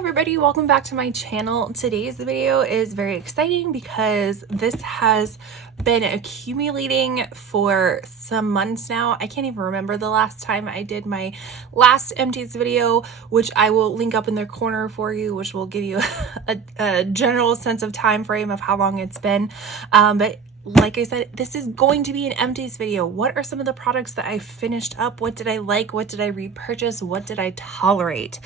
everybody, welcome back to my channel. Today's video is very exciting because this has been accumulating for some months now. I can't even remember the last time I did my last empties video, which I will link up in the corner for you, which will give you a general sense of time frame of how long it's been. But like I said, this is going to be an empties video. What are some of the products that I finished up? What did I like? What did I repurchase? What did I tolerate?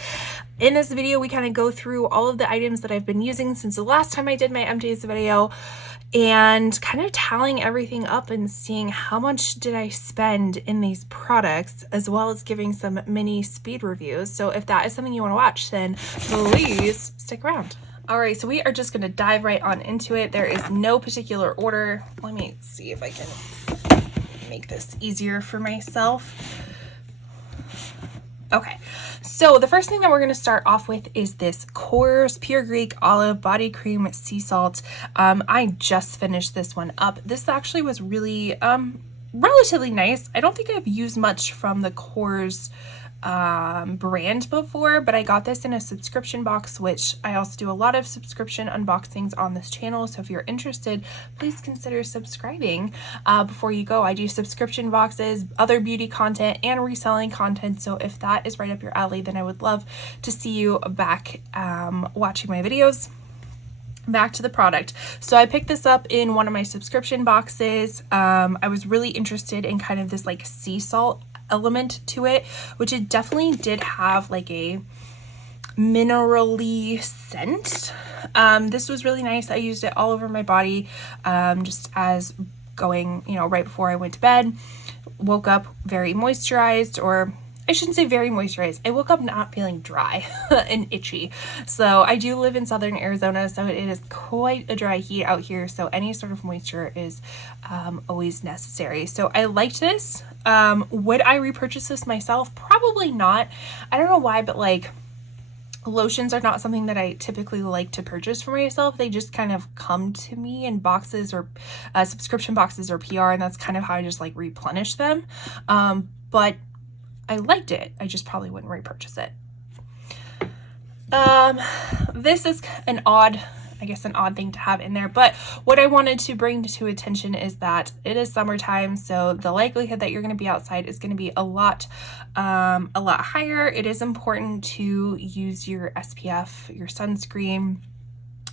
In this video, we kind of go through all of the items that I've been using since the last time I did my empties video and kind of tallying everything up and seeing how much did I spend in these products, as well as giving some mini speed reviews. So if that is something you want to watch, then please stick around. All right, so we are just going to dive right on into it. There is no particular order. Let me see if I can make this easier for myself. Okay, so the first thing that we're going to start off with is this Coors Pure Greek Olive Body Cream Sea Salt. I just finished this one up. This actually was really relatively nice. I don't think I've used much from the Coors brand before, but I got this in a subscription box, which I also do a lot of subscription unboxings on this channel. So if you're interested, please consider subscribing before you go. I do subscription boxes, other beauty content, and reselling content. So if that is right up your alley, then I would love to see you back watching my videos. Back to the product. So I picked this up in one of my subscription boxes. I was really interested in kind of this like sea salt element to it, which it definitely did have like a minerally scent. This was really nice. I used it all over my body, just as going, right before I went to bed. Woke up very moisturized, or I shouldn't say very moisturized. I woke up not feeling dry and itchy. So I do live in southern Arizona, so it is quite a dry heat out here. So any sort of moisture is always necessary. So I liked this. Would I repurchase this myself? Probably not. I don't know why, but like lotions are not something that I typically like to purchase for myself. They just kind of come to me in boxes or subscription boxes or PR, and that's kind of how I just like replenish them. But I liked it. I just probably wouldn't repurchase it. This is an odd thing to have in there, but what I wanted to bring to attention is that it is summertime, so the likelihood that you're going to be outside is going to be a lot higher. It is important to use your SPF, your sunscreen.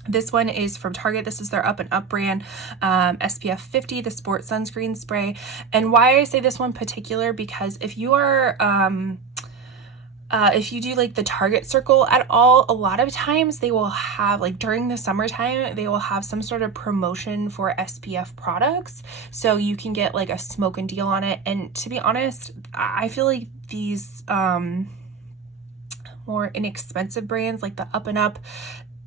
This one is from Target. This is their Up and Up brand, SPF 50, the Sport Sunscreen Spray. And why I say this one particular, because if you are, if you do like the Target circle at all, a lot of times they will have, like during the summertime, they will have some sort of promotion for SPF products. So you can get like a smoke and deal on it. And to be honest, I feel like these more inexpensive brands like the Up and Up,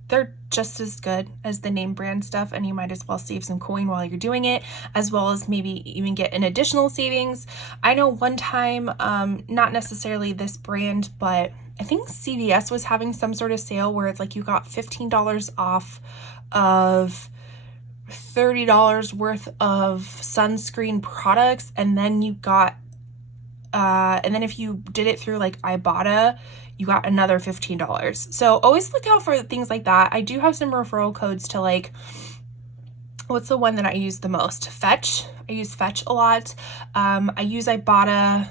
they're just as good as the name brand stuff, and you might as well save some coin while you're doing it, as well as maybe even get an additional savings. I know one time, not necessarily this brand, but I think CVS was having some sort of sale where it's like you got $15 off of $30 worth of sunscreen products, and then you got and then if you did it through like Ibotta, you got another $15. So always look out for things like that. I do have some referral codes to like, what's the one that I use the most? Fetch. I use Fetch a lot. I use Ibotta.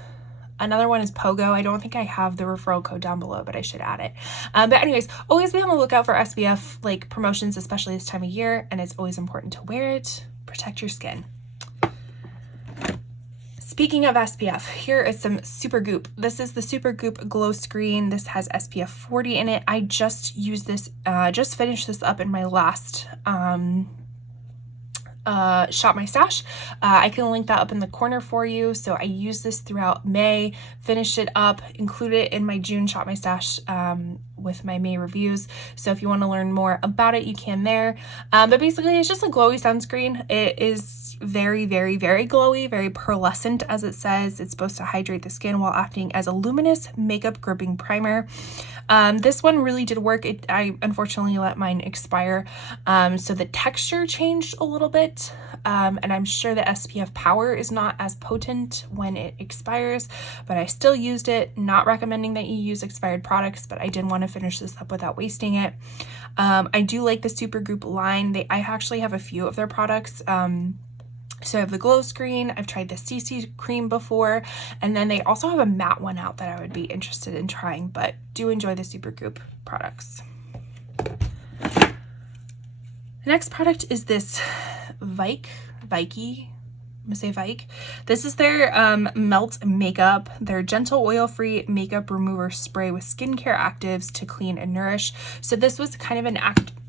Another one is Pogo. I don't think I have the referral code down below, but I should add it. But anyways, always be on the lookout for SPF like promotions, especially this time of year. And it's always important to wear it. Protect your skin. Speaking of SPF, here is some Supergoop. This is the Supergoop Glow Screen. This has SPF 40 in it. I just used this, just finished this up in my last Shop My Stash. I can link that up in the corner for you. So I used this throughout May, finished it up, included it in my June Shop My Stash with my May reviews. So if you want to learn more about it, you can there. But basically, it's just a glowy sunscreen. It is It's very, very, very glowy, very pearlescent, as it says. It's supposed to hydrate the skin while acting as a luminous makeup gripping primer. This one really did work. I unfortunately let mine expire, so the texture changed a little bit, and I'm sure the SPF power is not as potent when it expires, but I still used it. Not recommending that you use expired products, but I didn't want to finish this up without wasting it. I do like the Supergoop line. I actually have a few of their products. So I have the glow screen, I've tried the CC cream before, and then they also have a matte one out that I would be interested in trying, but do enjoy the Supergoop products. The next product is this Vicks. I'm gonna say Vicks. This is their Melt Makeup, their gentle oil-free makeup remover spray with skincare actives to clean and nourish. So this was kind of an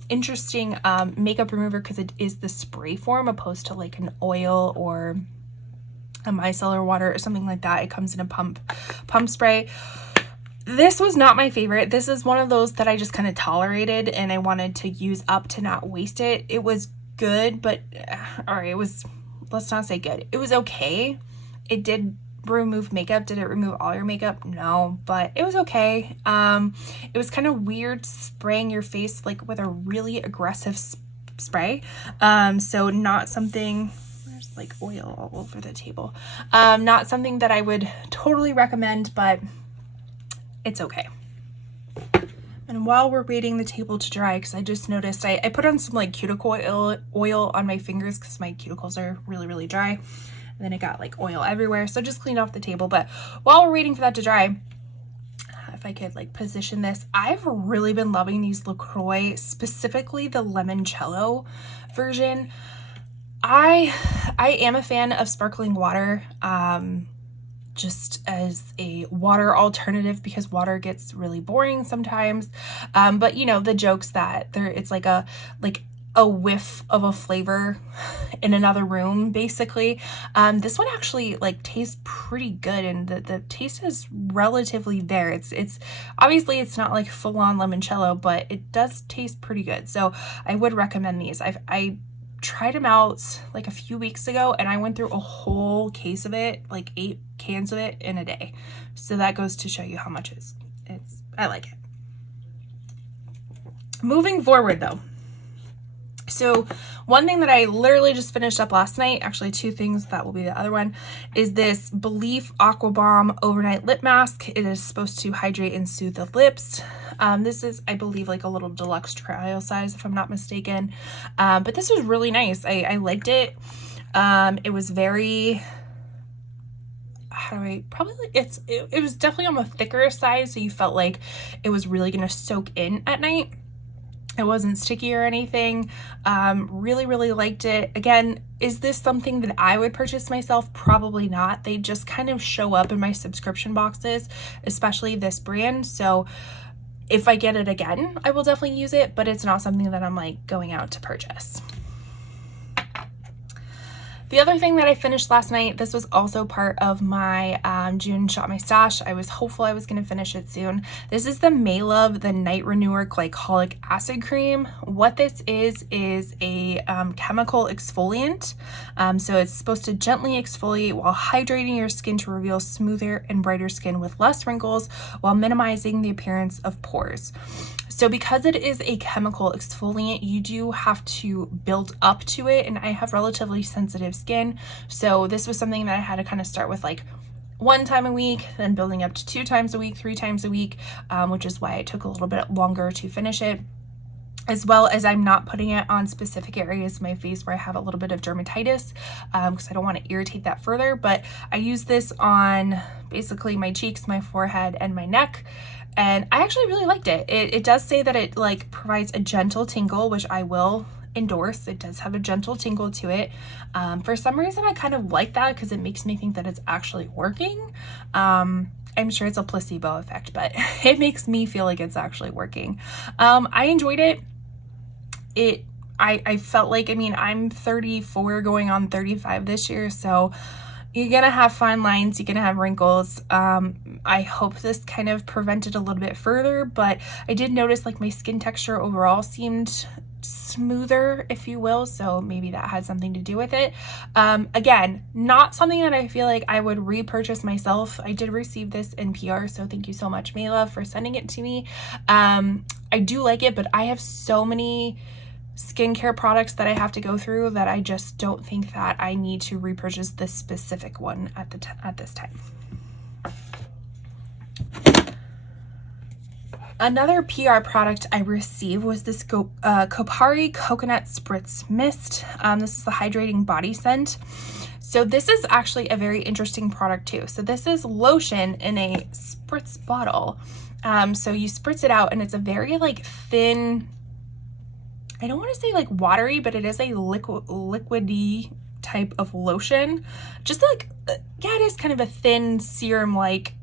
interesting makeup remover because it is the spray form opposed to like an oil or a micellar water or something like that. It comes in a pump spray. This was not my favorite. This is one of those that I just kind of tolerated and I wanted to use up to not waste it. It was good, but all right, let's not say good. It was okay. It did remove makeup. Did it remove all your makeup? No, but it was okay. It was kind of weird spraying your face like with a really aggressive spray. So not something, there's like oil all over the table. Not something that I would totally recommend, but it's okay. And while we're waiting the table to dry, because I just noticed I put on some like cuticle oil on my fingers because my cuticles are really, really dry. And then it got like oil everywhere. So just cleaned off the table. But while we're waiting for that to dry, if I could like position this, I've really been loving these Lacroix, specifically the Lemoncello version. I am a fan of sparkling water. Just as a water alternative because water gets really boring sometimes. But you know, the jokes that it's like a whiff of a flavor in another room, basically. This one actually like tastes pretty good, and the taste is relatively there. It's obviously it's not like full on limoncello, but it does taste pretty good. So I would recommend these. I tried them out like a few weeks ago and I went through a whole case of it, like 8 cans of it in a day. So that goes to show you how much I like it. Moving forward though. So one thing that I literally just finished up last night, actually 2 things, that will be the other one, is this Belief Aqua Bomb Overnight Lip Mask. It is supposed to hydrate and soothe the lips. This is, I believe, like a little deluxe trial size, if I'm not mistaken. But this was really nice. I liked it. It was very, it was definitely on the thicker side, so you felt like it was really going to soak in at night. It wasn't sticky or anything. Really, really liked it. Again, is this something that I would purchase myself? Probably not. They just kind of show up in my subscription boxes, especially this brand. So if I get it again, I will definitely use it, but it's not something that I'm like going out to purchase. The other thing that I finished last night, this was also part of my June Shop My Stash. I was hopeful I was going to finish it soon. This is the Maylove, the Night Renewer Glycolic Acid Cream. What this is a chemical exfoliant. So it's supposed to gently exfoliate while hydrating your skin to reveal smoother and brighter skin with less wrinkles while minimizing the appearance of pores. So because it is a chemical exfoliant, you do have to build up to it, and I have relatively sensitive skin, so this was something that I had to kind of start with like 1 time a week, then building up to 2 times a week, 3 times a week, which is why it took a little bit longer to finish it. As well as I'm not putting it on specific areas of my face where I have a little bit of dermatitis, because I don't want to irritate that further. But I use this on basically my cheeks, my forehead, and my neck, and I actually really liked it. It does say that it like provides a gentle tingle, which I will endorse. It does have a gentle tingle to it. For some reason I kind of like that because it makes me think that it's actually working. I'm sure it's a placebo effect, but it makes me feel like it's actually working. I enjoyed it. I felt like, I mean, I'm 34 going on 35 this year, so you're gonna have fine lines, you're gonna have wrinkles. I hope this kind of prevented a little bit further, but I did notice like my skin texture overall seemed smoother, if you will, so maybe that has something to do with it. Again, not something that I feel like I would repurchase myself. I did receive this in PR, so thank you so much, Mayla, for sending it to me. I do like it, but I have so many skincare products that I have to go through that I just don't think that I need to repurchase this specific one at this time. Another PR product I received was this Copari Coconut Spritz Mist. This is the hydrating body scent. So this is actually a very interesting product too. So this is lotion in a spritz bottle. So you spritz it out, and it's a very like thin, I don't want to say like watery, but it is a liquidy type of lotion. Just like, yeah, it is kind of a thin serum like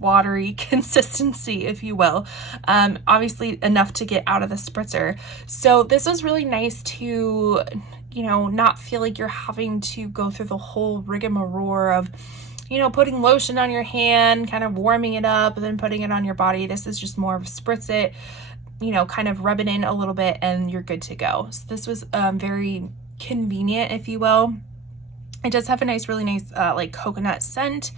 watery consistency, if you will. Obviously enough to get out of the spritzer. So this was really nice to, you know, not feel like you're having to go through the whole rigmarole of, you know, putting lotion on your hand, kind of warming it up, and then putting it on your body. This is just more of a spritz it, you know, kind of rub it in a little bit, and you're good to go. So this was very convenient, if you will. It does have a nice, really nice like coconut scent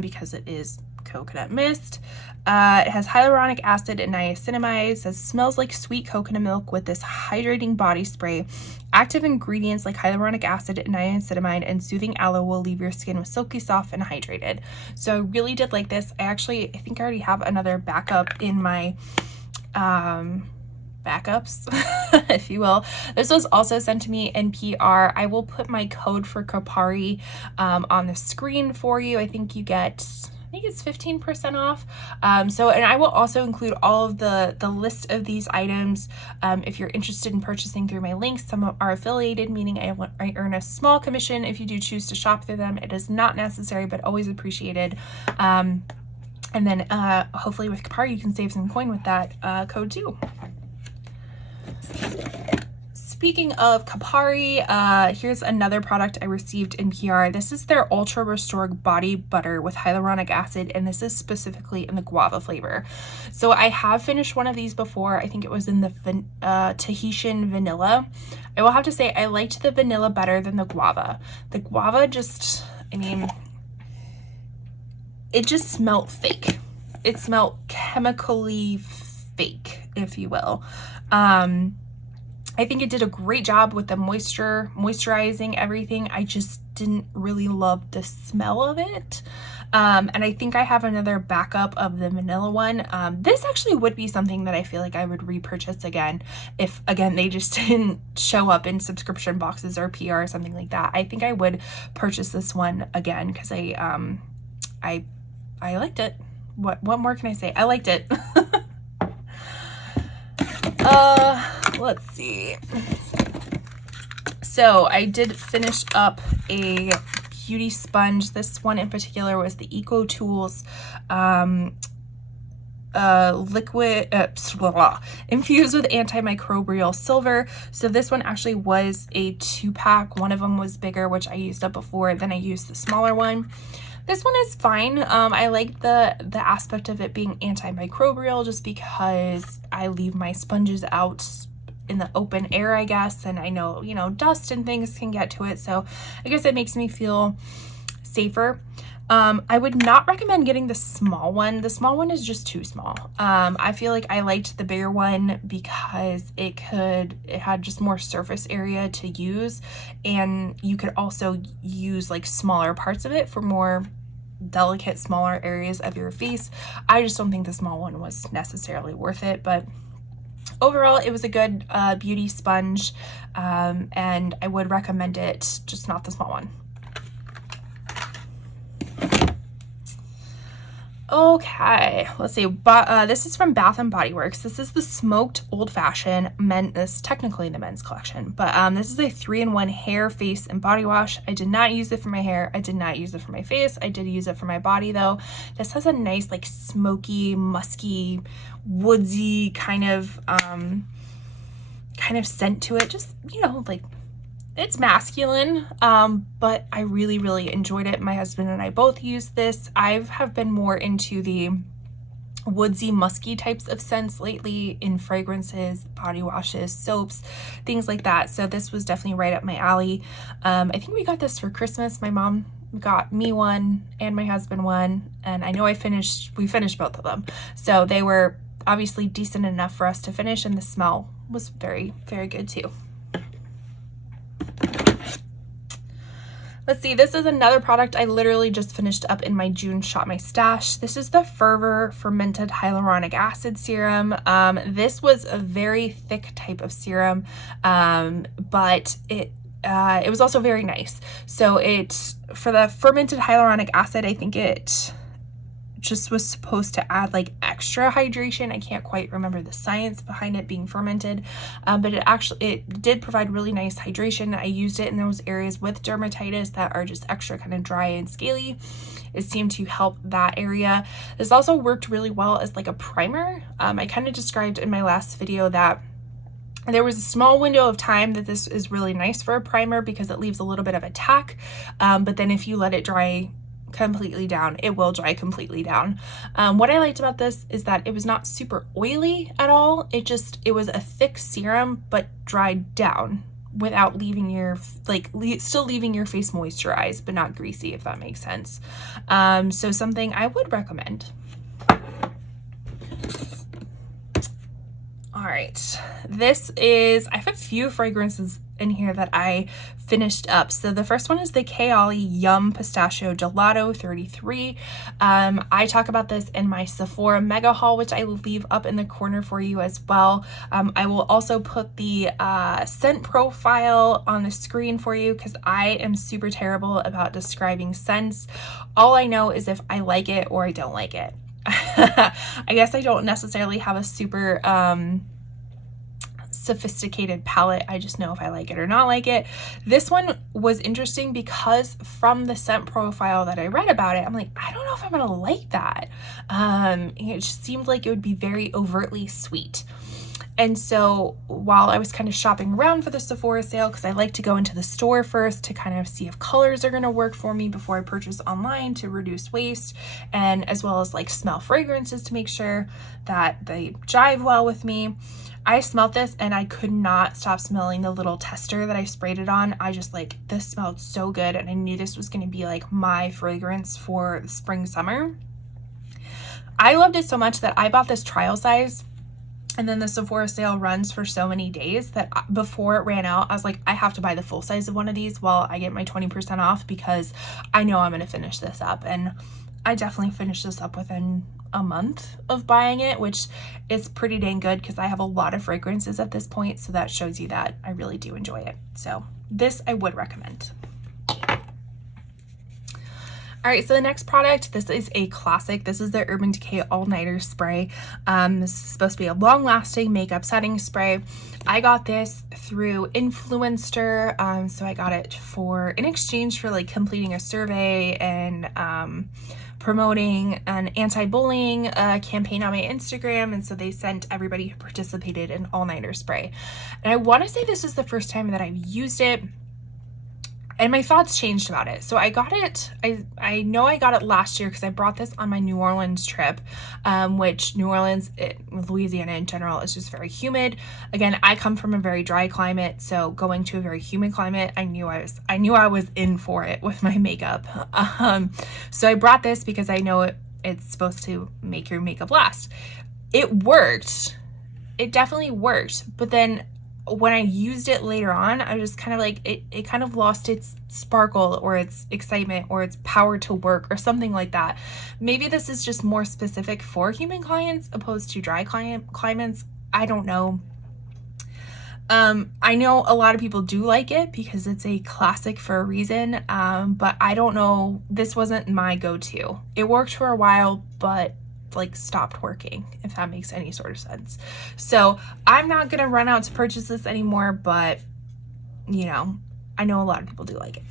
because it is coconut mist. It has hyaluronic acid and niacinamide. It says smells like sweet coconut milk with this hydrating body spray. Active ingredients like hyaluronic acid and niacinamide and soothing aloe will leave your skin with silky soft and hydrated. So I really did like this. I think I already have another backup in my backups, if you will. This was also sent to me in PR. I will put my code for Copari on the screen for you. I think you get, I think it's 15% off. And I will also include all of the list of these items if you're interested in purchasing through my links. Some are affiliated, meaning I earn a small commission if you do choose to shop through them. It is not necessary, but always appreciated. And then hopefully with Copari you can save some coin with that code too. Speaking of Copari, here's another product I received in PR. This is their Ultra Restored Body Butter with hyaluronic acid, and this is specifically in the guava flavor. So I have finished one of these before. I think it was in the Tahitian vanilla. I will have to say I liked the vanilla better than the guava. The guava just, I mean, it just smelled fake. It smelled chemically fake, if you will. I think it did a great job with the moisturizing everything. I just didn't really love the smell of it. And I think I have another backup of the vanilla one. This actually would be something that I feel like I would repurchase again if, again, they just didn't show up in subscription boxes or PR or something like that. I think I would purchase this one again because I liked it. What more can I say? I liked it. Let's see. So I did finish up a beauty sponge. This one in particular was the Ecotools liquid infused with antimicrobial silver. So this one actually was a 2-pack. One of them was bigger, which I used up before. Then I used the smaller one. This one is fine. I like the aspect of it being antimicrobial just because I leave my sponges out in the open air, I guess, and I know, you know, dust and things can get to it, so I guess it makes me feel safer. I would not recommend getting the small one. The small one is just too small. I feel like I liked the bigger one because it had just more surface area to use, and you could also use like smaller parts of it for more delicate, smaller areas of your face. I just don't think the small one was necessarily worth it, but overall it was a good beauty sponge, and I would recommend it, just not the small one. Okay, let's see. This is from Bath and Body Works. This is the Smoked Old Fashioned Men. This is technically the men's collection, but this is a 3-in-1 hair, face, and body wash. I did not use it for my hair. I did not use it for my face. I did use it for my body though. This has a nice like smoky, musky, woodsy kind of scent to it. Just, you know, like, it's masculine, but I really, really enjoyed it. My husband and I both used this. I have been more into the woodsy, musky types of scents lately in fragrances, body washes, soaps, things like that. So this was definitely right up my alley. I think we got this for Christmas. My mom got me one and my husband one, and I know we finished both of them. So they were obviously decent enough for us to finish, and the smell was very, very good too. Let's see, this is another product I literally just finished up in my June Shop My Stash. This is the Fervor Fermented Hyaluronic Acid Serum. This was a very thick type of serum, but it was also very nice. So for the fermented hyaluronic acid, I think it just was supposed to add like extra hydration. I can't quite remember the science behind it being fermented, but it did provide really nice hydration. I used it in those areas with dermatitis that are just extra kind of dry and scaly. It seemed to help that area. This also worked really well as like a primer. I kind of described in my last video that there was a small window of time that this is really nice for a primer because it leaves a little bit of a tack, but then if you let it dry completely down, it will dry completely down. What I liked about this is that it was not super oily at all. It was a thick serum but dried down without leaving your still leaving your face moisturized but not greasy, if that makes sense. So something I would recommend. All right, I have a few fragrances in here that I finished up. So the first one is the Chaoli Yum Pistachio Gelato 33. I talk about this in my Sephora mega haul, which I will leave up in the corner for you as well. I will also put the scent profile on the screen for you because I am super terrible about describing scents. All I know is if I like it or I don't like it. I guess I don't necessarily have a super sophisticated palette. I just know if I like it or not like it. This one was interesting because from the scent profile that I read about it, I'm like, I don't know if I'm gonna like that. It just seemed like it would be very overtly sweet. And so while I was kind of shopping around for the Sephora sale, because I like to go into the store first to kind of see if colors are going to work for me before I purchase online to reduce waste, and as well as like smell fragrances to make sure that they jive well with me, I smelled this and I could not stop smelling the little tester that I sprayed it on. I just this smelled so good, and I knew this was going to be like my fragrance for the spring, summer. I loved it so much that I bought this trial size. And then the Sephora sale runs for so many days that before it ran out, I was like, I have to buy the full size of one of these while I get my 20% off because I know I'm going to finish this up. And I definitely finished this up within a month of buying it, which is pretty dang good because I have a lot of fragrances at this point. So that shows you that I really do enjoy it. So this I would recommend. All right, so the next product, this is a classic. This is the Urban Decay All Nighter Spray. This is supposed to be a long-lasting makeup setting spray. I got this through Influencer, so I got it in exchange for like completing a survey and promoting an anti-bullying campaign on my Instagram, and so they sent everybody who participated an all-nighter spray. And I want to say this is the first time that I've used it. And my thoughts changed about it. So I got it, I know I got it last year because I brought this on my New Orleans trip, which New Orleans, Louisiana in general, is just very humid. Again, I come from a very dry climate, so going to a very humid climate, I knew I was in for it with my makeup. So I brought this because I know it's supposed to make your makeup last. It worked. It definitely worked. But then when I used it later on, I was just kind of like, it kind of lost its sparkle or its excitement or its power to work or something like that. Maybe this is just more specific for humid clients opposed to dry climates. I don't know. I know a lot of people do like it because it's a classic for a reason, but I don't know. This wasn't my go-to. It worked for a while, but stopped working, if that makes any sort of sense. So I'm not gonna run out to purchase this anymore, but you know, I know a lot of people do like it.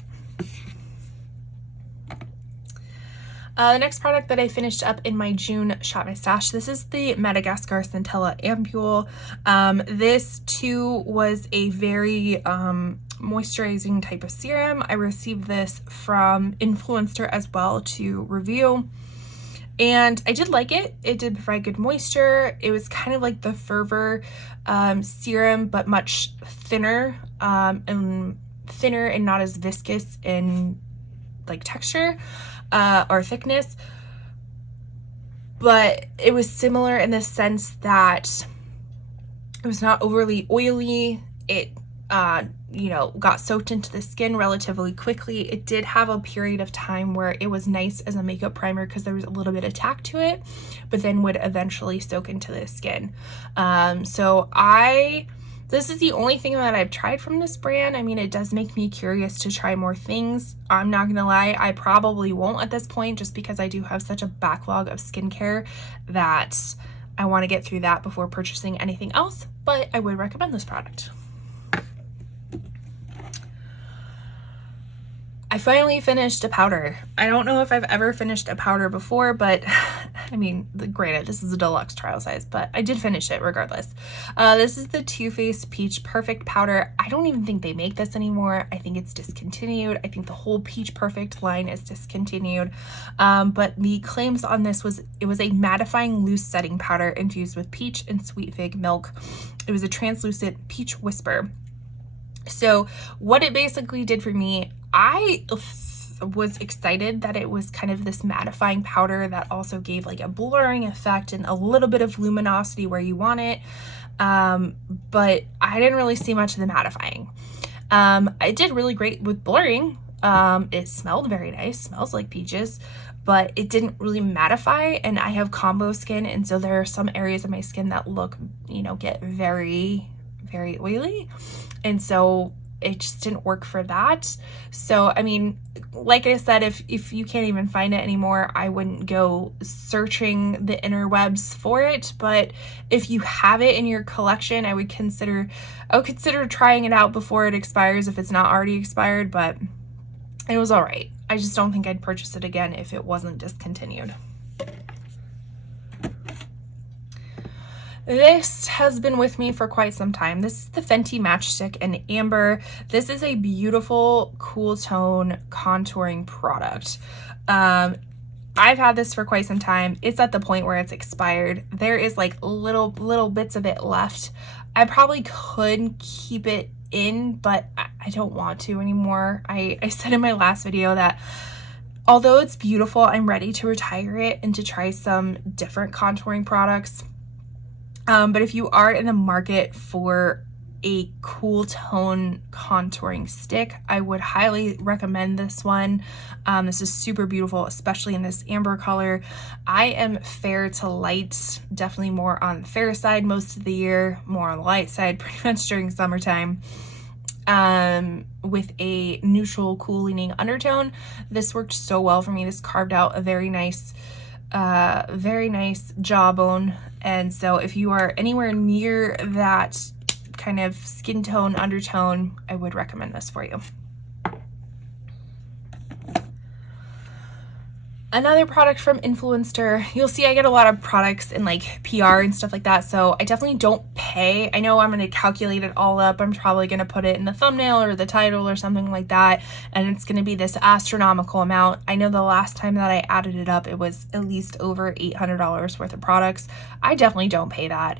The next product that I finished up in my June Shop My Stash, this is the Madagascar Centella Ampoule. This too was a very moisturizing type of serum. I received this from Influencer as well to review. And I did like it. It did provide good moisture. It was kind of like the Fervor serum, but much thinner and not as viscous in like texture or thickness. But it was similar in the sense that it was not overly oily. It you know, got soaked into the skin relatively quickly. It did have a period of time where it was nice as a makeup primer because there was a little bit of tack to it, but then would eventually soak into the skin. So this is the only thing that I've tried from this brand. I mean, it does make me curious to try more things. I'm not gonna lie, I probably won't at this point, just because I do have such a backlog of skincare that I want to get through that before purchasing anything else, but I would recommend this product. I finally finished a powder. I don't know if I've ever finished a powder before, but I mean, granted, this is a deluxe trial size, but I did finish it regardless. This is the Too Faced Peach Perfect Powder. I don't even think they make this anymore. I think it's discontinued. I think the whole Peach Perfect line is discontinued. But the claims on this was, it was a mattifying loose setting powder infused with peach and sweet fig milk. It was a translucent peach whisper. So what it basically did for me, I was excited that it was kind of this mattifying powder that also gave like a blurring effect and a little bit of luminosity where you want it. But I didn't really see much of the mattifying. It did really great with blurring. It smelled very nice, smells like peaches, but it didn't really mattify, and I have combo skin, and so there are some areas of my skin that look, you know, get very, very oily, and so it just didn't work for that. So, I mean, like I said, if you can't even find it anymore, I wouldn't go searching the interwebs for it. But if you have it in your collection, I would consider trying it out before it expires if it's not already expired, but it was all right. I just don't think I'd purchase it again if it wasn't discontinued. This has been with me for quite some time. This is the Fenty Matchstick in Amber. This is a beautiful cool tone contouring product. I've had this for quite some time. It's at the point where it's expired. There is like little bits of it left. I probably could keep it in, but I don't want to anymore. I said in my last video that although it's beautiful, I'm ready to retire it and to try some different contouring products. But if you are in the market for a cool tone contouring stick, I would highly recommend this one. This is super beautiful, especially in this amber color. I am fair to light, definitely more on the fair side most of the year, more on the light side pretty much during summertime. With a neutral cool leaning undertone. This worked so well for me. This carved out a very nice jawbone, and so if you are anywhere near that kind of skin tone undertone, I would recommend this for you. Another product from Influencer. You'll see I get a lot of products in like PR and stuff like that, so I definitely don't pay. I know I'm going to calculate it all up. I'm probably going to put it in the thumbnail or the title or something like that, and it's going to be this astronomical amount. I know the last time that I added it up, it was at least over $800 worth of products. I definitely don't pay that.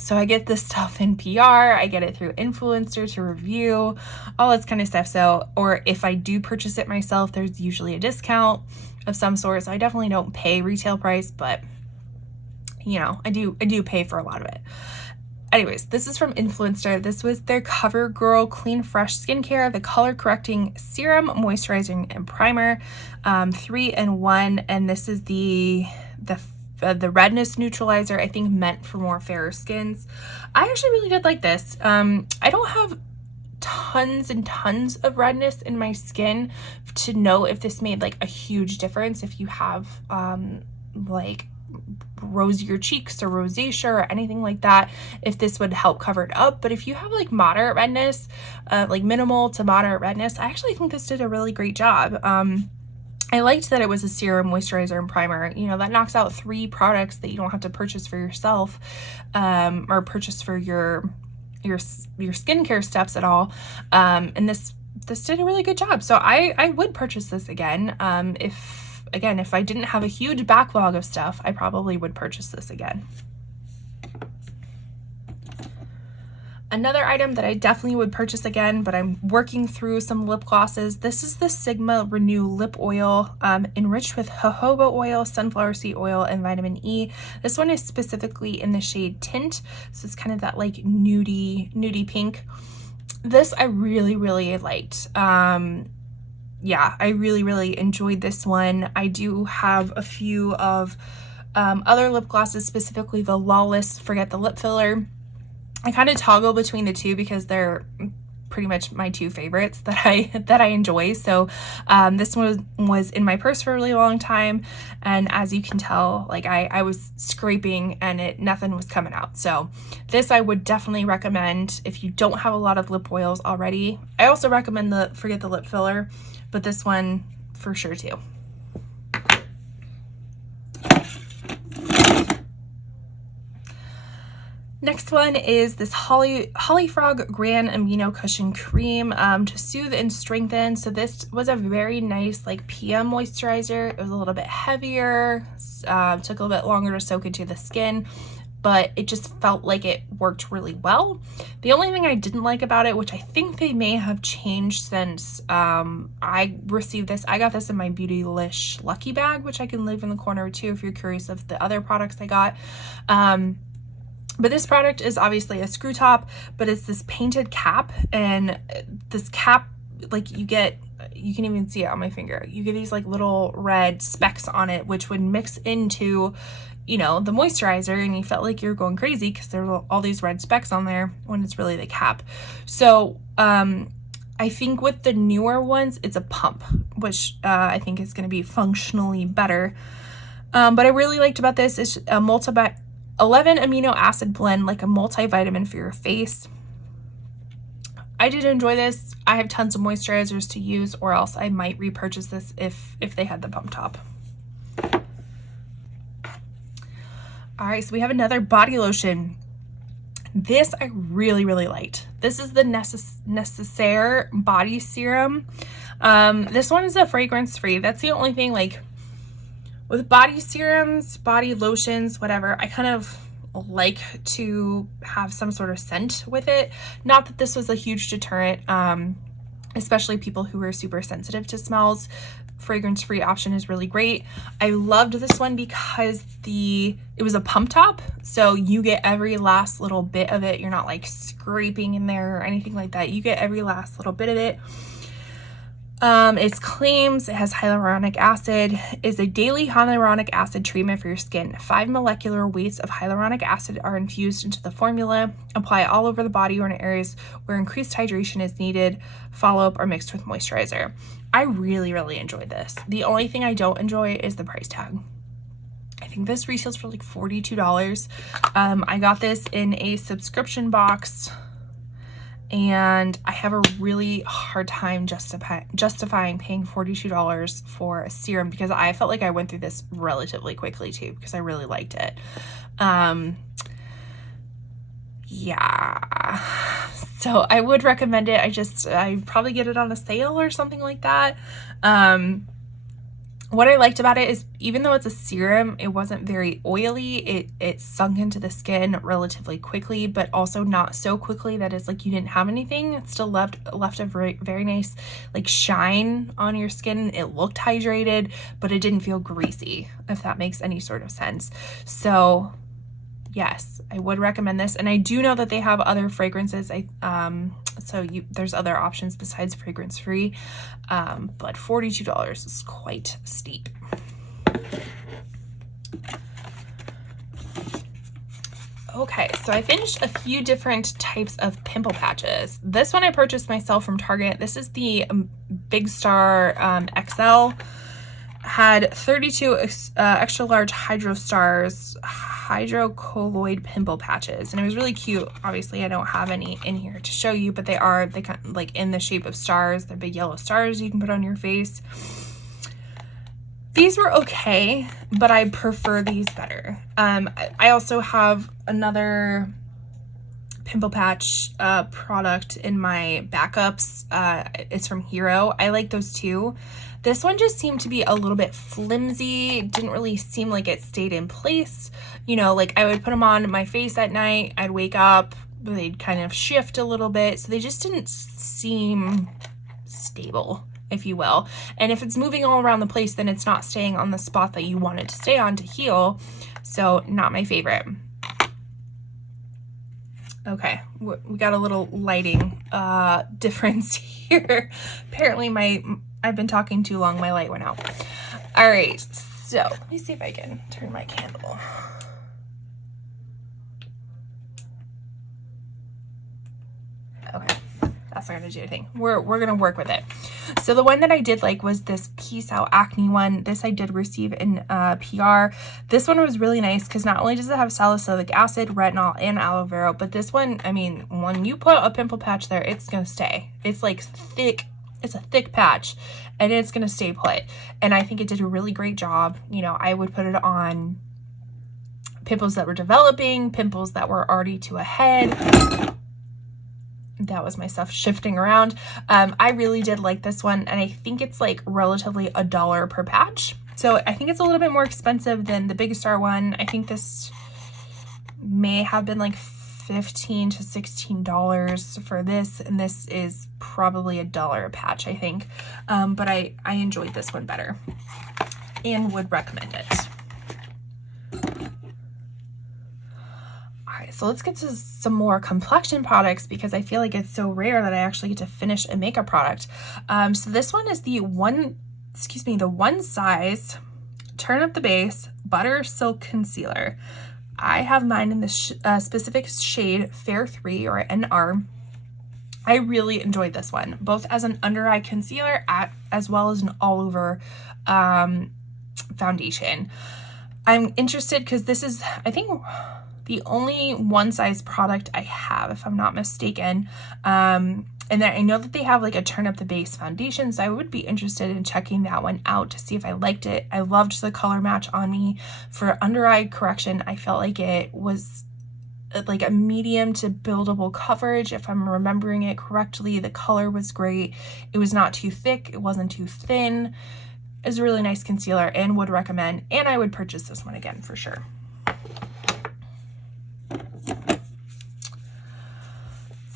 So I get this stuff in PR, I get it through Influencer to review, all this kind of stuff. So, or if I do purchase it myself, there's usually a discount of some sort, so I definitely don't pay retail price, but you know, I do pay for a lot of it. Anyways, this is from Influencer. This was their Covergirl Clean Fresh Skincare, the color correcting serum, moisturizing, and primer, 3-in-1, and this is the redness neutralizer, I think meant for more fairer skins. I actually really did like this. I don't have tons and tons of redness in my skin to know if this made like a huge difference, if you have like rosier cheeks or rosacea or anything like that, if this would help cover it up. But if you have like moderate redness, like minimal to moderate redness, I actually think this did a really great job. I liked that it was a serum, moisturizer, and primer. You know, that knocks out 3 products that you don't have to purchase for yourself, or purchase for your skincare steps at all. And this did a really good job. So I would purchase this again. If again, if I didn't have a huge backlog of stuff, I probably would purchase this again. Another item that I definitely would purchase again, but I'm working through some lip glosses. This is the Sigma Renew Lip Oil, enriched with jojoba oil, sunflower seed oil, and vitamin E. This one is specifically in the shade Tint, so it's kind of that like nudie pink. This I really liked. Yeah, I really enjoyed this one. I do have a few of other lip glosses, specifically the Lawless Forget the Lip Filler. I kind of toggle between the two because they're pretty much my two favorites that I enjoy. So this one was in my purse for a really long time, and as you can tell, like I was scraping and nothing was coming out. So this I would definitely recommend if you don't have a lot of lip oils already. I also recommend the Forget the Lip Filler, but this one for sure too. Next one is this Holly Frog Grand Amino Cushion Cream to soothe and strengthen. So this was a very nice like PM moisturizer. It was a little bit heavier, took a little bit longer to soak into the skin, but it just felt like it worked really well. The only thing I didn't like about it, which I think they may have changed since I received this, I got this in my Beautylish Lucky Bag, which I can leave in the corner too if you're curious of the other products I got. But this product is obviously a screw top, but it's this painted cap, and this cap, like you can even see it on my finger. You get these like little red specks on it, which would mix into, you know, the moisturizer, and you felt like you're going crazy because there were all these red specks on there when it's really the cap. So I think with the newer ones, it's a pump, which I think is going to be functionally better. But I really liked about this is a 11 amino acid blend, like a multivitamin for your face. I did enjoy this. I have tons of moisturizers to use, or else I might repurchase this if they had the pump top. All right, so we have another body lotion. This I really liked. This is the Necessaire Body Serum. This one is a fragrance free. That's the only thing, like, with body serums, body lotions, whatever, I kind of like to have some sort of scent with it. Not that this was a huge deterrent, especially people who are super sensitive to smells. Fragrance-free option is really great. I loved this one because it was a pump top, so you get every last little bit of it. You're not like scraping in there or anything like that. You get every last little bit of it. It claims it has hyaluronic acid, is a daily hyaluronic acid treatment for your skin. 5 molecular weights of hyaluronic acid are infused into the formula. Apply all over the body or in areas where increased hydration is needed. Follow up or mixed with moisturizer. I really enjoyed this. The only thing I don't enjoy is the price tag. I think this retails for like $42. I got this in a subscription box, and I have a really hard time justifying paying $42 for a serum because I felt like I went through this relatively quickly too because I really liked it. Yeah, so I would recommend it. I'd probably get it on a sale or something like that. What I liked about it is even though it's a serum, it wasn't very oily. It sunk into the skin relatively quickly, but also not so quickly that it's like you didn't have anything. It still left a very nice like shine on your skin. It looked hydrated, but it didn't feel greasy, if that makes any sort of sense. So yes, I would recommend this. And I do know that they have other fragrances. There's other options besides fragrance free, but $42 is quite steep. Okay, so I finished a few different types of pimple patches. This one I purchased myself from Target. This is the Big Star XL. Had 32 extra large hydrocolloid pimple patches, and it was really cute. Obviously I don't have any in here to show you, but they kind of like in the shape of stars. They're big yellow stars you can put on your face. These were okay, but I prefer these better. I also have another pimple patch product in my backups. It's from Hero. I like those too. This one just seemed to be a little bit flimsy. It didn't really seem like it stayed in place. You know, like I would put them on my face at night, I'd wake up, they'd kind of shift a little bit. So they just didn't seem stable, if you will. And if it's moving all around the place, then it's not staying on the spot that you want it to stay on to heal. So not my favorite. Okay, we got a little lighting difference here. Apparently I've been talking too long, my light went out. All right, so let me see if I can turn my candle. Okay, that's not gonna do anything. We're gonna work with it. So the one that I did like was this Peace Out Acne one. This I did receive in PR. This one was really nice because not only does it have salicylic acid, retinol, and aloe vera, but this one, I mean, when you put a pimple patch there, it's gonna stay. It's like thick. It's a thick patch and it's gonna stay put. And I think it did a really great job. You know, I would put it on pimples that were developing, pimples that were already to a head. That was my stuff shifting around. I really did like this one, and I think it's like relatively $1 per patch. So I think it's a little bit more expensive than the Big Star one. I think this may have been like $15 to $16 for this, and this is probably $1 a patch, I think. But I enjoyed this one better and would recommend it. So let's get to some more complexion products because I feel like it's so rare that I actually get to finish a makeup product. So this one is the one size Turn Up the Base Butter Silk Concealer. I have mine in the specific shade Fair 3 or NR. I really enjoyed this one, both as an under eye concealer as well as an all over foundation. I'm interested because this is, I think, the only one size product I have, if I'm not mistaken. And then I know that they have like a Turn Up the Base foundation, so I would be interested in checking that one out to see if I liked it. I loved the color match on me. For under eye correction, I felt like it was like a medium to buildable coverage. If I'm remembering it correctly, the color was great. It was not too thick. It wasn't too thin. It was a really nice concealer and would recommend, and I would purchase this one again for sure.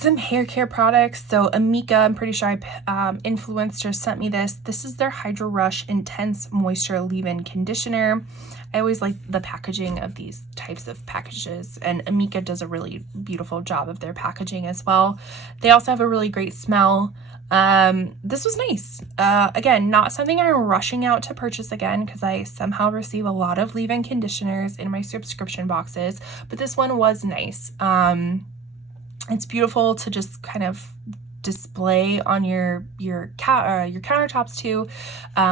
Some hair care products. So Amika, I'm pretty sure I influenced her, sent me this. This is their Hydro Rush Intense Moisture Leave-In Conditioner. I always like the packaging of these types of packages, and Amika does a really beautiful job of their packaging as well. They also have a really great smell. This was nice. Again, not something I'm rushing out to purchase again because I somehow receive a lot of leave-in conditioners in my subscription boxes, but this one was nice. It's beautiful to just kind of display on your countertops too,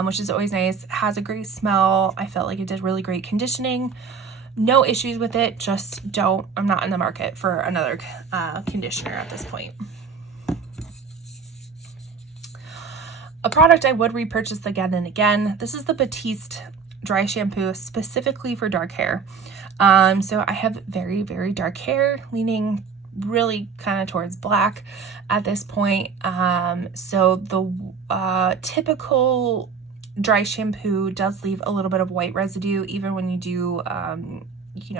which is always nice. It has a great smell. I felt like it did really great conditioning. No issues with it, just I'm not in the market for another conditioner at this point. A product I would repurchase again and again. This is the Batiste dry shampoo specifically for dark hair. So I have very, very dark hair, leaning really kind of towards black at this point. So the typical dry shampoo does leave a little bit of white residue even when you do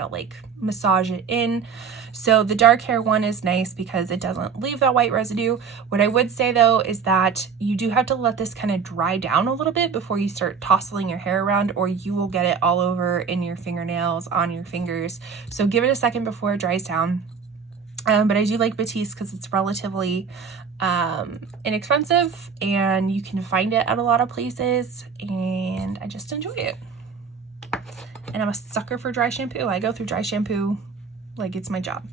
like massage it in. So the dark hair one is nice because it doesn't leave that white residue. What I would say though is that you do have to let this kind of dry down a little bit before you start tousling your hair around, or you will get it all over in your fingernails, on your fingers. So give it a second before it dries down. But I do like Batiste because it's relatively inexpensive and you can find it at a lot of places, and I just enjoy it. And I'm a sucker for dry shampoo. I go through dry shampoo like it's my job.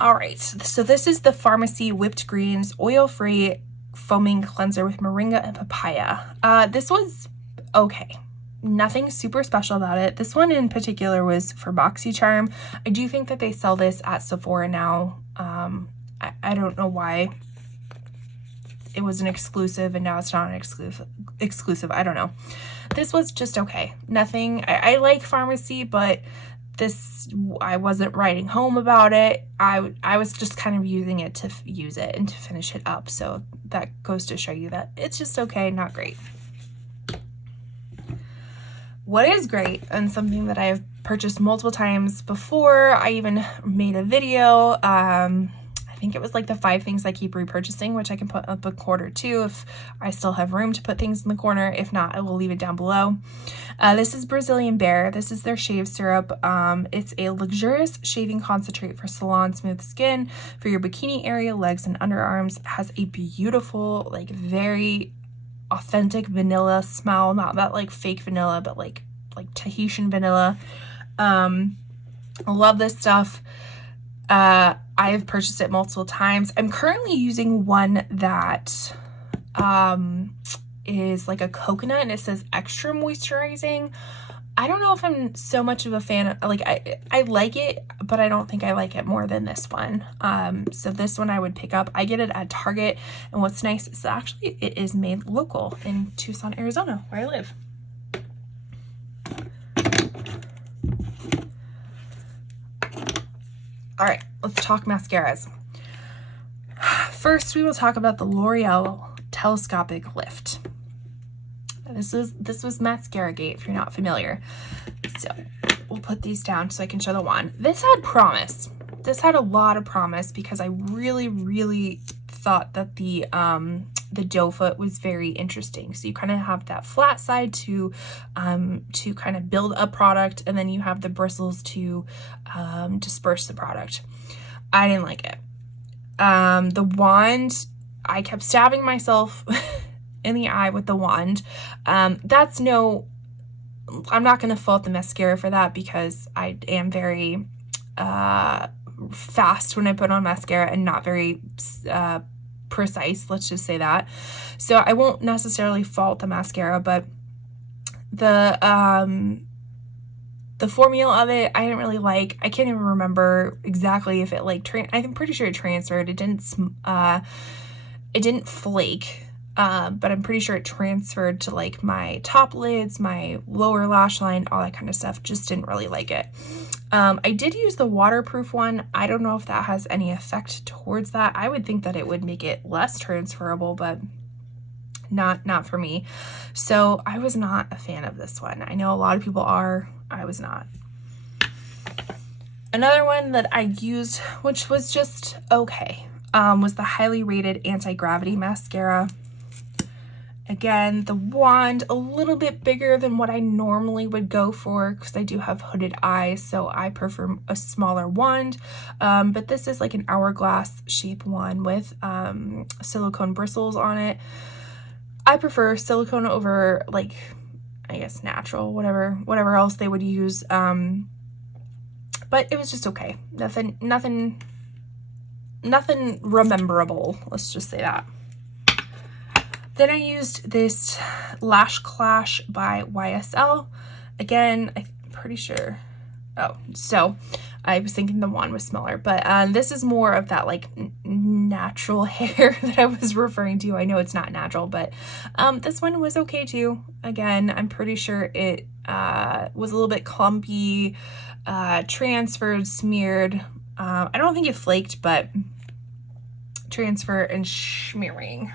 All right, so this is the Pharmacy Whipped Greens Oil-Free Foaming Cleanser with Moringa and Papaya. This was okay. Nothing super special about it. This one in particular was for BoxyCharm. I do think that they sell this at Sephora now. I don't know why it was an exclusive and now it's not an exclusive. I don't know. This was just okay. Nothing. I like Pharmacy, but I wasn't writing home about it. I was just kind of using it to use it and to finish it up. So that goes to show you that it's just okay, not great. What is great, and something that I've purchased multiple times before I even made a video, I think it was like the 5 things I keep repurchasing, which I can put up a corner too if I still have room to put things in the corner. If not, I will leave it down below. This is Brazilian Bear. This is their shave syrup. It's a luxurious shaving concentrate for salon smooth skin for your bikini area, legs, and underarms. It has a beautiful, like very authentic vanilla smell, not that like fake vanilla, but like Tahitian vanilla. I love this stuff. I've purchased it multiple times. I'm currently using one that is like a coconut, and it says extra moisturizing. I don't know if I'm so much of a fan of, like, I like it, but I don't think I like it more than this one. So this one I would pick up. I get it at Target, and what's nice is actually it is made local in Tucson, Arizona, where I live. All right, let's talk mascaras. First, we will talk about the L'Oreal Telescopic Lift. This was Mascara Gate, if you're not familiar. So we'll put these down so I can show the wand. This had promise. This had a lot of promise because I really, really thought that the doe foot was very interesting. So you kind of have that flat side to kind of build a product, and then you have the bristles to disperse the product. I didn't like it. The wand, I kept stabbing myself in the eye with the wand. I'm not going to fault the mascara for that because I am very fast when I put on mascara and not very precise, let's just say that. So I won't necessarily fault the mascara, but the formula of it, I didn't really like. I can't even remember exactly if it like, I'm pretty sure it transferred. It didn't flake, but I'm pretty sure it transferred to like my top lids, my lower lash line, all that kind of stuff. Just didn't really like it. I did use the waterproof one. I don't know if that has any effect towards that. I would think that it would make it less transferable, but not for me. So I was not a fan of this one. I know a lot of people are. I was not. Another one that I used, which was just okay, was the highly rated Anti-Gravity Mascara. Again, the wand a little bit bigger than what I normally would go for because I do have hooded eyes, so I prefer a smaller wand. But this is like an hourglass shape wand with silicone bristles on it. I prefer silicone over, like, I guess natural, whatever else they would use. But it was just okay. Nothing rememberable. Let's just say that. Then I used this Lash Clash by YSL. Again, I'm pretty sure. Oh, so I was thinking the wand was smaller, but this is more of that like natural hair that I was referring to. I know it's not natural, but this one was okay too. Again, I'm pretty sure it was a little bit clumpy, transferred, smeared. I don't think it flaked, but transfer and smearing.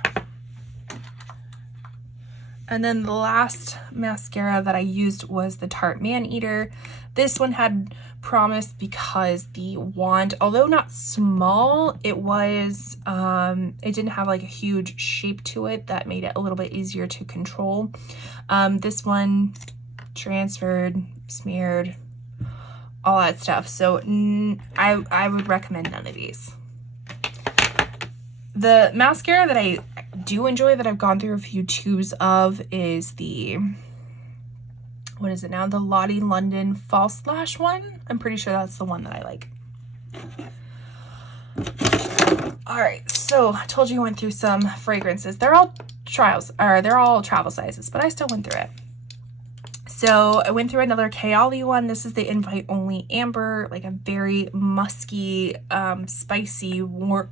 And then the last mascara that I used was the Tarte Maneater. This one had promise because the wand, although not small, it was, it didn't have like a huge shape to it that made it a little bit easier to control. This one transferred, smeared, all that stuff. So I would recommend none of these. The mascara that I do enjoy, that I've gone through a few tubes of, is the, what is it now? The Lottie London False Lash one. I'm pretty sure that's the one that I like. All right, so I told you I went through some fragrances. They're all they're all travel sizes, but I still went through it. So I went through another Chaoli one. This is the Invite Only Amber, like a very musky, spicy, warm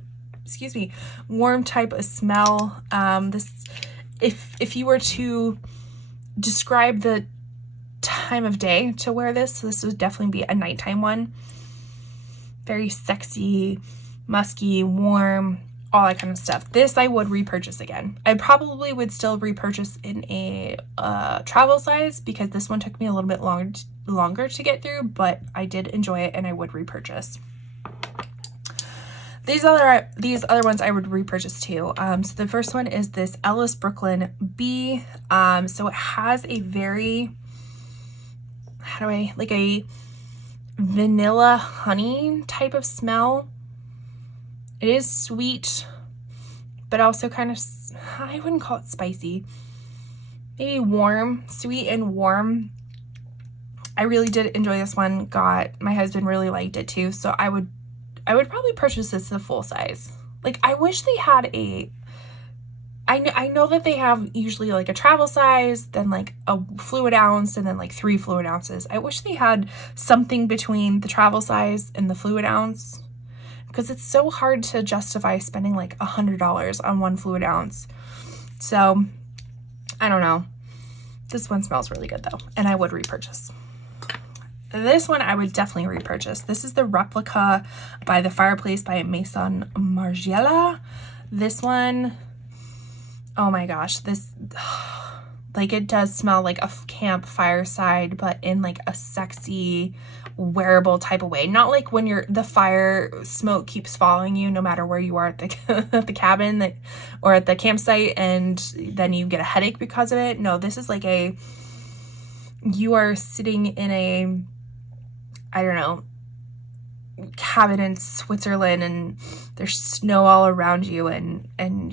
type of smell. This, if you were to describe the time of day to wear this. So this would definitely be a nighttime one. Very sexy, musky, warm, all that kind of stuff. This I would repurchase again. I probably would still repurchase in a travel size because this one took me a little bit longer to get through, but I did enjoy it and I would repurchase. These other ones I would repurchase too. So the first one is this Ellis Brooklyn B. So it has a very, like a vanilla honey type of smell. It is sweet, but also kind of, I wouldn't call it spicy. Maybe warm, sweet and warm. I really did enjoy this one. My husband really liked it too. So I would probably purchase this the full size. Like, I wish they had I know that they have usually like a travel size, then like a fluid ounce, and then like 3 fluid ounces. I wish they had something between the travel size and the fluid ounce, because it's so hard to justify spending like $100 on 1 fluid ounce. So I don't know. This one smells really good though, and I would repurchase. This one I would definitely repurchase. This is the Replica by the Fireplace by Maison Margiela. This one, oh my gosh, this, like, it does smell like a camp fireside, but in like a sexy, wearable type of way. Not like when the fire smoke keeps following you no matter where you are at the cabin or at the campsite, and then you get a headache because of it. No, this is like you are sitting in a, I don't know, cabin in Switzerland, and there's snow all around you, and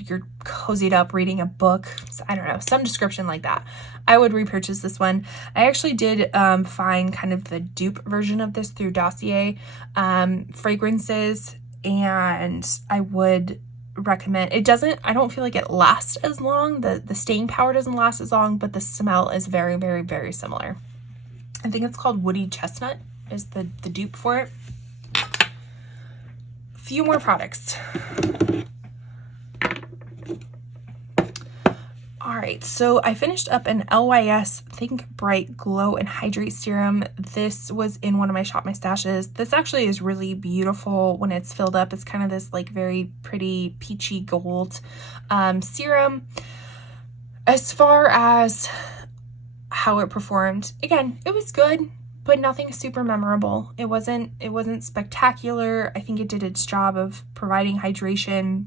you're cozied up reading a book. So, I don't know, some description like that. I would repurchase this one. I actually did find kind of the dupe version of this through Dossier fragrances, and I would recommend it. I don't feel like it lasts as long. The staying power doesn't last as long, but the smell is very, very, very similar. I think it's called Woody Chestnut is the dupe for it. Few more products. All right, so I finished up an LYS Think Bright Glow and Hydrate Serum. This was in one of my Shop My Stashes. This actually is really beautiful when it's filled up. It's kind of this like very pretty peachy gold serum. As far as how it performed, again, it was good, but nothing super memorable. It wasn't spectacular. I think it did its job of providing hydration,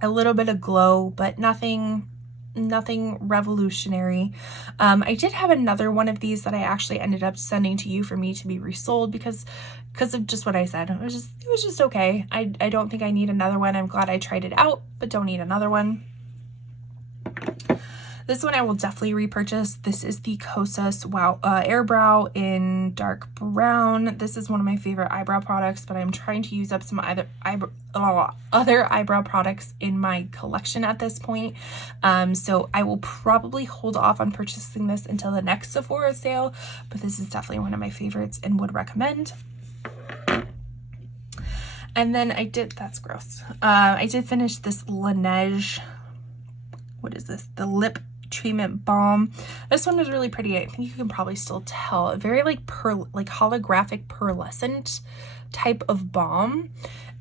a little bit of glow, but nothing revolutionary. I did have another one of these that I actually ended up sending to you for me to be resold because of just what I said. It was just okay. I don't think I need another one. I'm glad I tried it out, but don't need another one. This one I will definitely repurchase. This is the Kosas Wow Airbrow in dark brown. This is one of my favorite eyebrow products, but I'm trying to use up some other eyebrow products in my collection at this point. So I will probably hold off on purchasing this until the next Sephora sale, but this is definitely one of my favorites and would recommend. And then that's gross. I did finish this Laneige, what is this? The Lip Treatment Balm. This one is really pretty. I think you can probably still tell. Very like holographic pearlescent type of balm.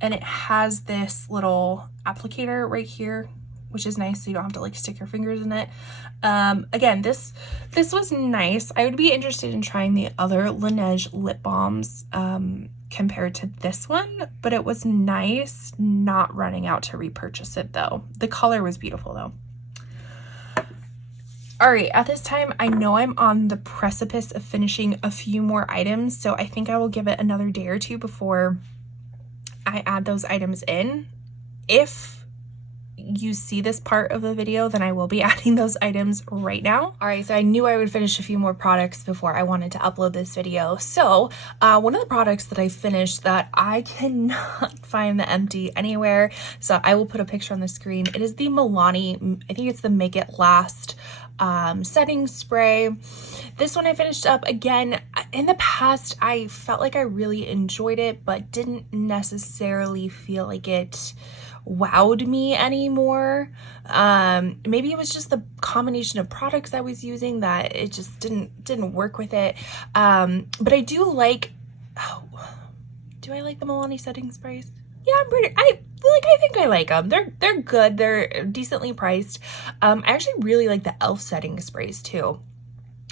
And it has this little applicator right here, which is nice, so you don't have to like stick your fingers in it. Again, this was nice. I would be interested in trying the other Laneige lip balms compared to this one, but it was nice. Not running out to repurchase it though. The color was beautiful though. All right, at this time, I know I'm on the precipice of finishing a few more items, so I think I will give it another day or two before I add those items in. If you see this part of the video, then I will be adding those items right now. All right, so I knew I would finish a few more products before I wanted to upload this video. So one of the products that I finished that I cannot find the empty anywhere, so I will put a picture on the screen. It is the Milani, I think it's the Make It Last setting spray. This one I finished up again. In the past, I felt like I really enjoyed it, but didn't necessarily feel like it wowed me anymore. Maybe it was just the combination of products I was using that it just didn't work with it. But I do like, do I like the Milani setting sprays? Yeah, I think I like them. They're good. They're decently priced. I actually really like the e.l.f. setting sprays too,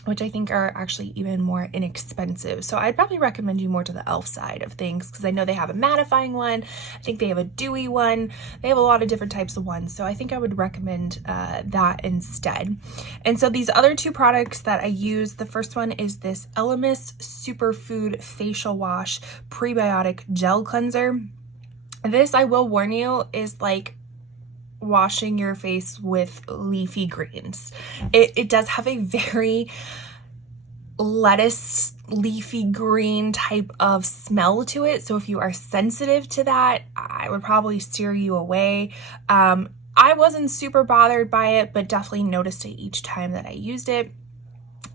which I think are actually even more inexpensive. So I'd probably recommend you more to the e.l.f. side of things, because I know they have a mattifying one. I think they have a dewy one. They have a lot of different types of ones. So I think I would recommend that instead. And so these other two products that I use, the first one is this Elemis Superfood Facial Wash Prebiotic Gel Cleanser. This, I will warn you, is like washing your face with leafy greens. It does have a very lettuce leafy green type of smell to it. So if you are sensitive to that, I would probably steer you away. I wasn't super bothered by it, but definitely noticed it each time that I used it.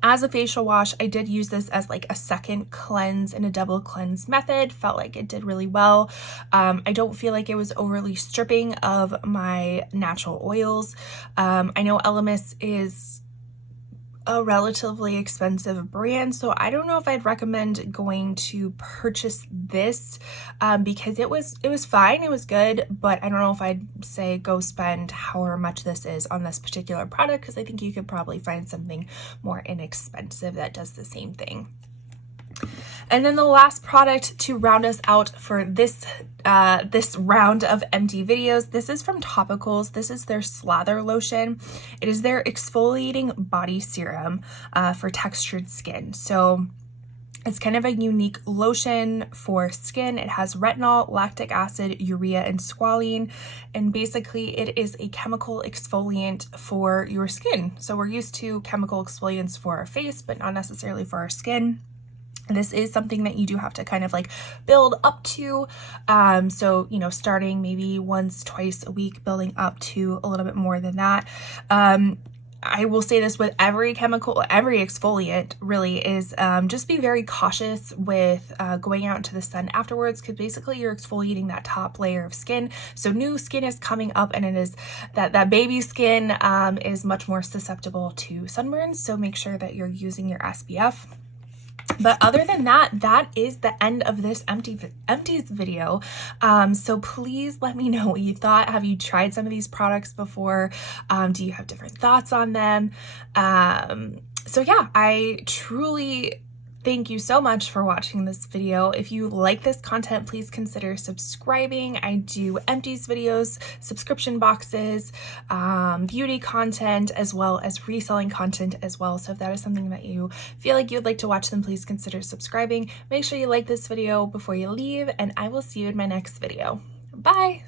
As a facial wash, I did use this as like a second cleanse in a double cleanse method. Felt like it did really well. I don't feel like it was overly stripping of my natural oils. I know Elemis is a relatively expensive brand, so I don't know if I'd recommend going to purchase this because it was fine, it was good, but I don't know if I'd say go spend however much this is on this particular product, because I think you could probably find something more inexpensive that does the same thing. And then the last product to round us out for this round of empty videos, this is from Topicals. This is their Slather Lotion. It is their exfoliating body serum for textured skin. So it's kind of a unique lotion for skin. It has retinol, lactic acid, urea, and squalene. And basically it is a chemical exfoliant for your skin. So we're used to chemical exfoliants for our face, but not necessarily for our skin. This is something that you do have to kind of like build up to. So, you know, starting maybe once, twice a week, building up to a little bit more than that. I will say this with every chemical, every exfoliant really is just be very cautious with going out into the sun afterwards, because basically you're exfoliating that top layer of skin. So new skin is coming up, and it is that baby skin is much more susceptible to sunburns. So make sure that you're using your SPF. But other than that, that is the end of this empties video. So please let me know what you thought. Have you tried some of these products before? Do you have different thoughts on them? So yeah, I truly thank you so much for watching this video. If you like this content, please consider subscribing. I do empties videos, subscription boxes, beauty content, as well as reselling content as well. So if that is something that you feel like you'd like to watch, then please consider subscribing. Make sure you like this video before you leave, and I will see you in my next video. Bye!